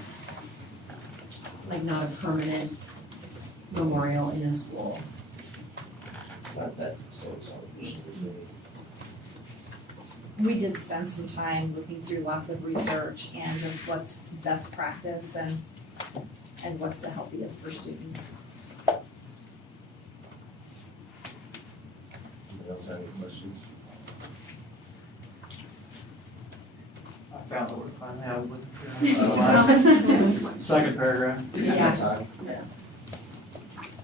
like not a permanent memorial in a school. Not that, so it's all. We did spend some time looking through lots of research and just what's best practice and what's the healthiest for students. Anybody else have any questions? I found the word finally, I was looking for it. Second paragraph. Yeah. Time?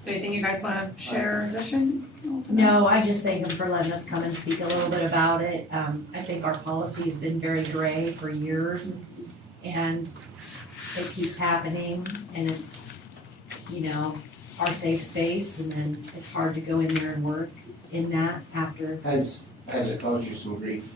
So anything you guys wanna share, addition? No, I just thank them for letting us come and speak a little bit about it. I think our policy's been very gray for years, and it keeps happening, and it's, our safe space, and then it's hard to go in there and work in that after Has it caused you some grief?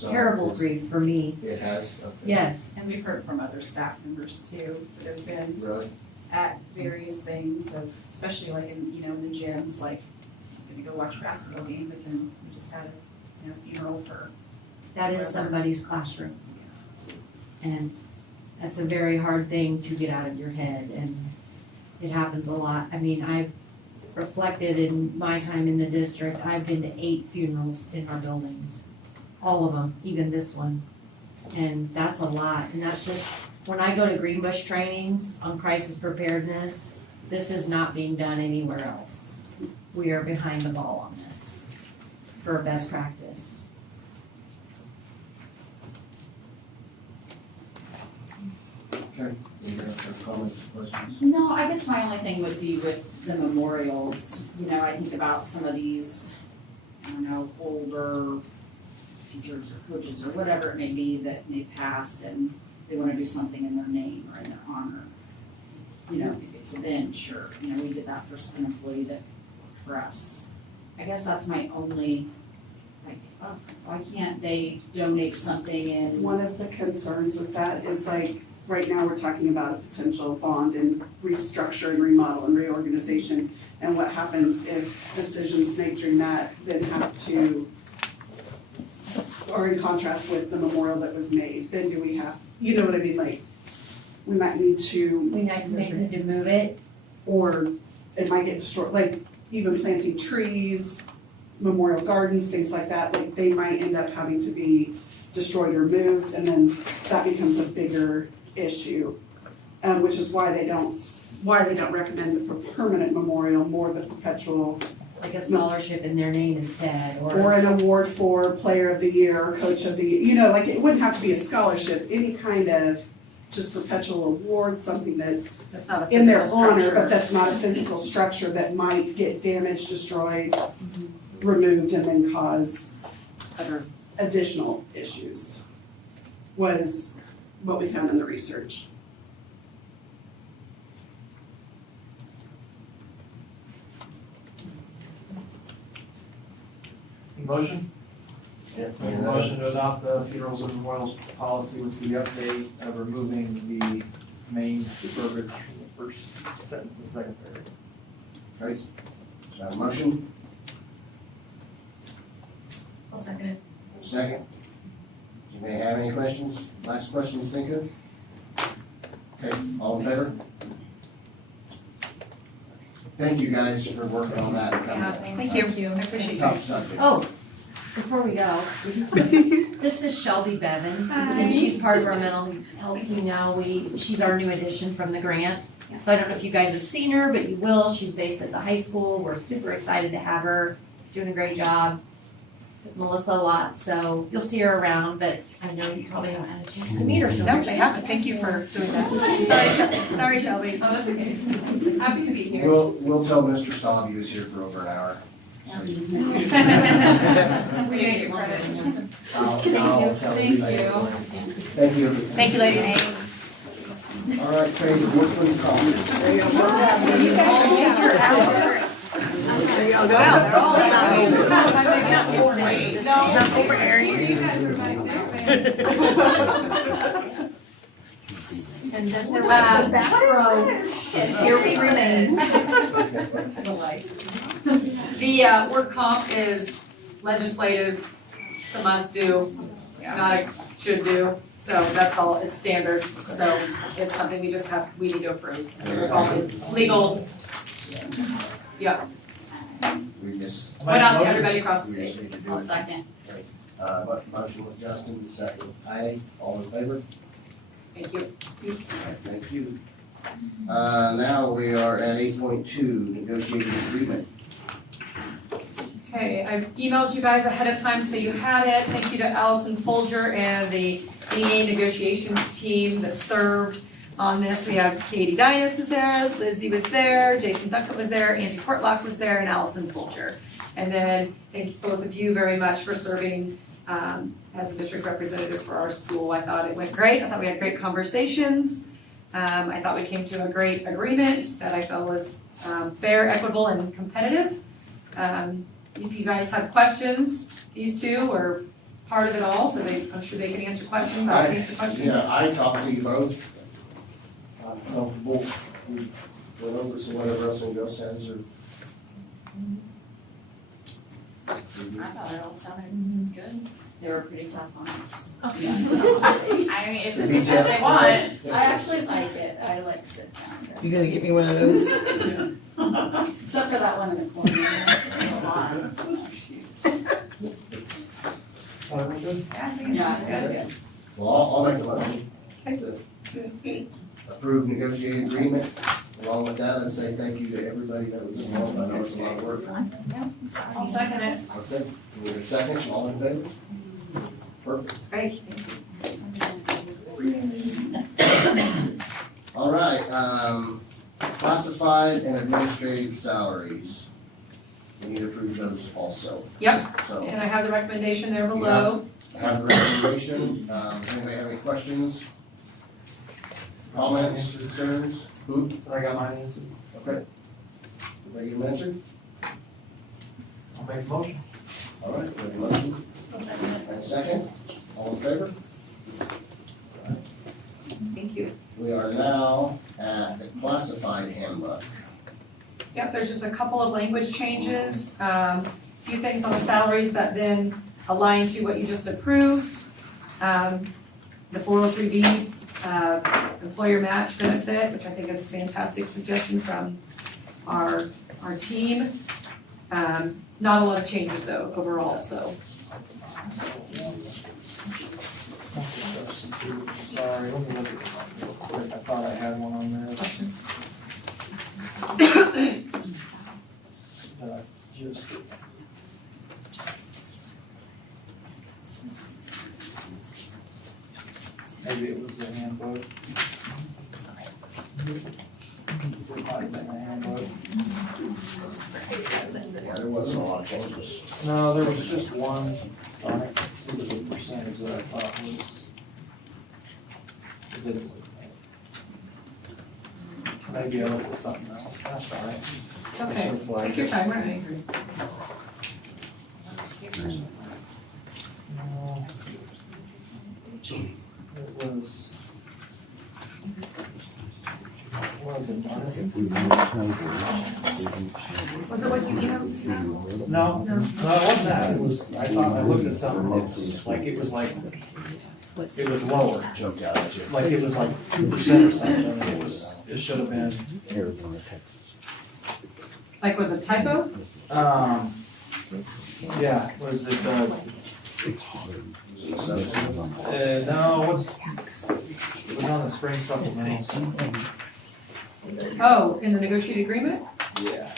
terrible grief for me. It has? Okay. Yes, And we've heard from other staff members too, that have been Really? at various things of, especially like in, in the gyms, like, I'm gonna go watch a basketball game, but then we just had a, funeral for. that is somebody's classroom. And that's a very hard thing to get out of your head, and it happens a lot. I mean, I've reflected in my time in the district, I've been to 8 funerals in our buildings. All of them, even this one. And that's a lot, and that's just, when I go to Greenbush trainings on crisis preparedness, this is not being done anywhere else. We are behind the ball on this for best practice. Okay. Any other comments, questions? No, I guess my only thing would be with the memorials, I think about some of these, older teachers or coaches or whatever it may be that may pass and they wanna do something in their name or in their honor. you know, if it's a bench or, you know, we did that for an employee that worked for us. I guess that's my only, like, oh, why can't they donate something and One of the concerns with that is like, right now we're talking about a potential bond and restructure and remodel and reorganization. And what happens if decisions made during that then have to, or in contrast with the memorial that was made, then do we have, you know what I mean, like, we might need to, We might need to move it. or it might get destroyed, like even planting trees, memorial gardens, things like that, like they might end up having to be destroyed or moved, and then that becomes a bigger issue. Which is why they don't recommend the permanent memorial, more the perpetual, Like a scholarship in their name instead, or an award for player of the year or coach of the year, you know, like it wouldn't have to be a scholarship, any kind of just perpetual award, something that's That's not a in their physical honor, structure. but that's not a physical structure that might get damaged, destroyed, removed, and then cause other additional issues, was what we found in the research. Motion? Yeah. Make a motion to adopt the funerals and memorials policy with the update of removing the main verbiage from the first sentence and second paragraph. Okay, so I have a motion, I'll second it. second. You may have any questions, last questions, think of? Okay, all in favor? Thank you guys for working on that. Thank you. I appreciate you. Tough subject. Oh, before we go, this is Shelby Bevan, and she's part of our mental health team now. She's our new addition from the grant. So I don't know if you guys have seen her, but you will. She's based at the high school. We're super excited to have her, doing a great job with Melissa a lot, so you'll see her around, but I know you probably haven't had a chance to meet her, so. No, I haven't. Thank you for doing that. Sorry, Shelby. Oh, that's okay. Happy to be here. We'll tell Mr. Staub he was here for over an hour. We get your credit. I'll tell him later. Thank you. Thank you, ladies. All right, Craig, Woodland's calling. There you go. Go out. They're all And then there was the back row, and here we remain. The work comp is legislative, it's a must do, not a should do. So that's all, it's standard, so it's something we need to approve. So we're following legal, yeah, We just. went out to everybody across the We just state. need to do I'll it. second. Motion with Justin, second. Aye, all in favor? Thank you. All right, thank you. Now we are at 8.2, negotiating agreement. Okay, I've emailed you guys ahead of time, so you had it. Thank you to Allison Folger and the BOE negotiations team that served on this. We have Katie Dynas was there, Lizzie was there, Jason Duckett was there, Angie Portlock was there, and Allison Folger. And then thank both of you very much for serving as a district representative for our school. I thought it went great. I thought we had great conversations. I thought we came to a great agreement that I felt was fair, equitable, and competitive. If you guys have questions, these two are part of it all, so I'm sure they can answer questions. I can answer questions. Yeah, I talked to you both. I'm comfortable. We went over some whatever else anybody else has or. I thought it all sounded good. They were pretty tough on us. I mean, if this is what they want, I actually like it. I like sit down. You gonna get me one of those? Except for that one in the corner. A lot. Yeah, it's good. Well, I'll make a motion to approve negotiated agreement. Along with that, I'd say thank you to everybody that was involved. I know it's a lot of work. I'll second it. Okay, we have a second, all in favor? Perfect. Great. All right, classified and administrative salaries. We need to approve those also. Yep, So, and I have the recommendation there below. have the recommendation. Anybody have any questions? Comments, concerns? I got mine answered. Okay. Everybody get an answer? I'll make a motion. All right, we have a motion. And a second, all in favor? Thank you. We are now at the classified handbook. Yep, there's just a couple of language changes, few things on the salaries that then align to what you just approved. The 403B, employer match benefit, which I think is a fantastic suggestion from our team. Not a lot of changes though, overall, so. Sorry, let me look at something real quick. I thought I had one on there. That I just did. Maybe it was the handbook. It might have been the handbook. Yeah, there wasn't a lot of changes. No, there was just one on it. It was a percentage that I thought was. It didn't look right. Maybe I looked at something else. That's all right. Okay, Should've flagged take your it. time, we're not angry. No. It was. What was it, Mark? Was it what you emailed? No, no, it wasn't that. It was, I thought, I looked at something that was like, it was like, it was lower. Jumped out at you. Like it was like 2% or something. It was, it should have been. Like, was it typo? Yeah, was it, no, what's, it was on the spring supplemental. Oh, in the negotiated agreement? Yeah.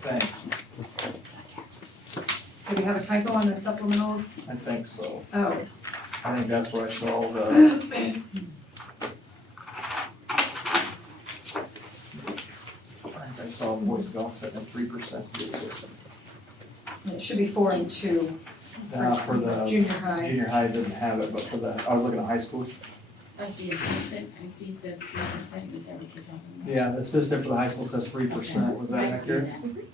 Thanks, Do we have a typo on the supplemental? I think so. Oh, I think that's where I saw the. I think I saw Boys Golf setting at 3%. it should be 4 and 2. For the Junior high. junior high didn't have it, but for the, I was looking at high school. That's the assistant, I see says 3%, is that what you're talking about? Yeah, the assistant for the high school says 3%, was that I see accurate? that.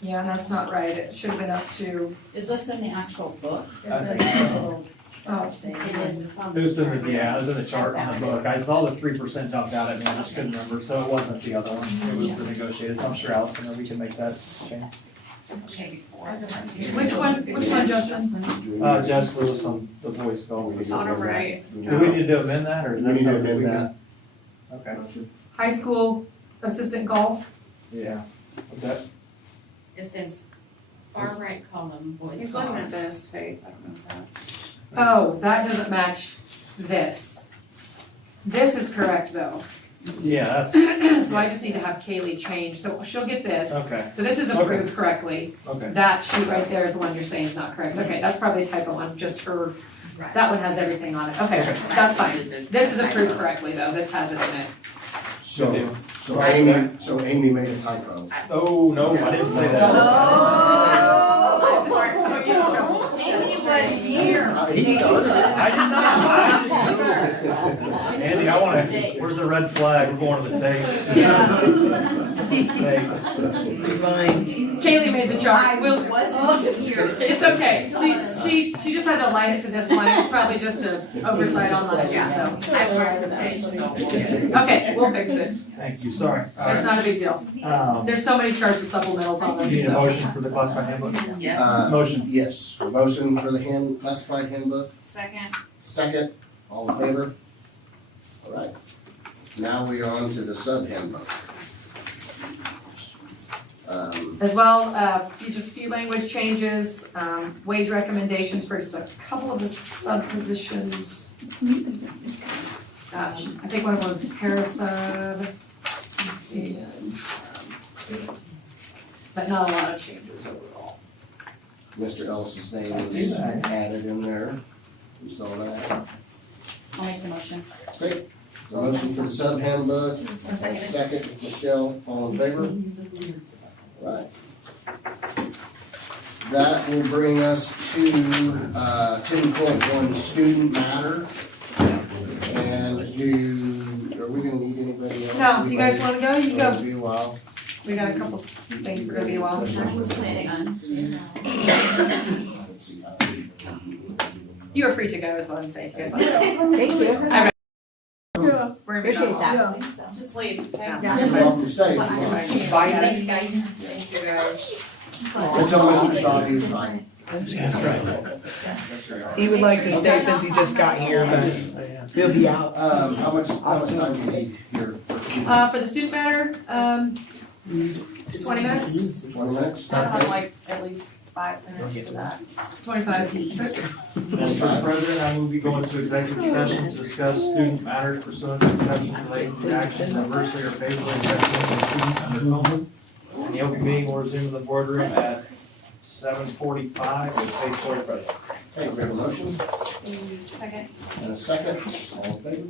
Yeah, that's not right. It should have been up to, Is this in the actual book? I think It's a so. little oh, thing. It is. It was in the, yeah, it was in the chart on the book, I saw the 3% jumped out at me, I just couldn't remember, so it wasn't the other one, it was the negotiated, so I'm sure Allison, or we can make that change. which one, Justin? Jess Lewis on the Boys Golf. On a right. Do we need to amend that, or is that We need to something we amend can? that. Okay, High school assistant golf. yeah, was that, It says far right column, boys He's golf. looking at this, Faith, I don't know that. Oh, that doesn't match this. This is correct though. yeah, that's, So I just need to have Kaylee change, so she'll get this. okay, So this is approved correctly. okay. That sheet right there is the one you're saying is not correct. Okay, that's probably a typo one, just her, that one has everything on it. Okay, that's fine. This is approved correctly though, this has it in it. So Amy made a typo. Oh, no, I didn't say that. Amy wasn't here. He started it. I did not. Andy, I wanna, where's the red flag? We're going to the tape. Tape. Kaylee made the chart. It's okay. She just had to align it to this one. It's probably just an oversight on mine, so. Okay, we'll fix it. Thank you, sorry. All It's right. not a big deal. There's There's so many charts with supplementals on them, You need a so. motion for the classified handbook? Motion. Yes, motion for the classified handbook, Second. second, all in favor? All right, now we are on to the sub handbook. As well, just a few language changes, wage recommendations for just a couple of the sub positions. I think one of them was parasub, and, but not a lot of changes overall. Mr. Ellis's name I see was that. added in there, you saw that. I'll make the motion. Great, the motion for the sub handbook, second, Michelle, all in favor? All right. That will bring us to 10.1 student matter. And are we gonna need anybody No, if you guys wanna go, you can It'll go. be a while. We got a couple things we're gonna be a while. You are free to go is what I'm saying, if you guys want to go. Thank you. We're gonna be Appreciate gone. that. Just leave, okay? You're welcome to stay. Thanks, guys. Thank you guys. Don't tell Mr. Scott he was fine. He would like to stay since he just got here, but he'll be out. How much time do you need here? For the student matter, 20 minutes? 20 minutes? I have like at least 5 minutes for that. 25. Mr. President, I move we go into executive session to discuss student matters pursuant to sections relating to actions adversely or favorably affecting the student under COVID. And the open meeting will resume in the boardroom at 7:45 with State Board President. Okay, we have a motion Second. and a second. All in favor?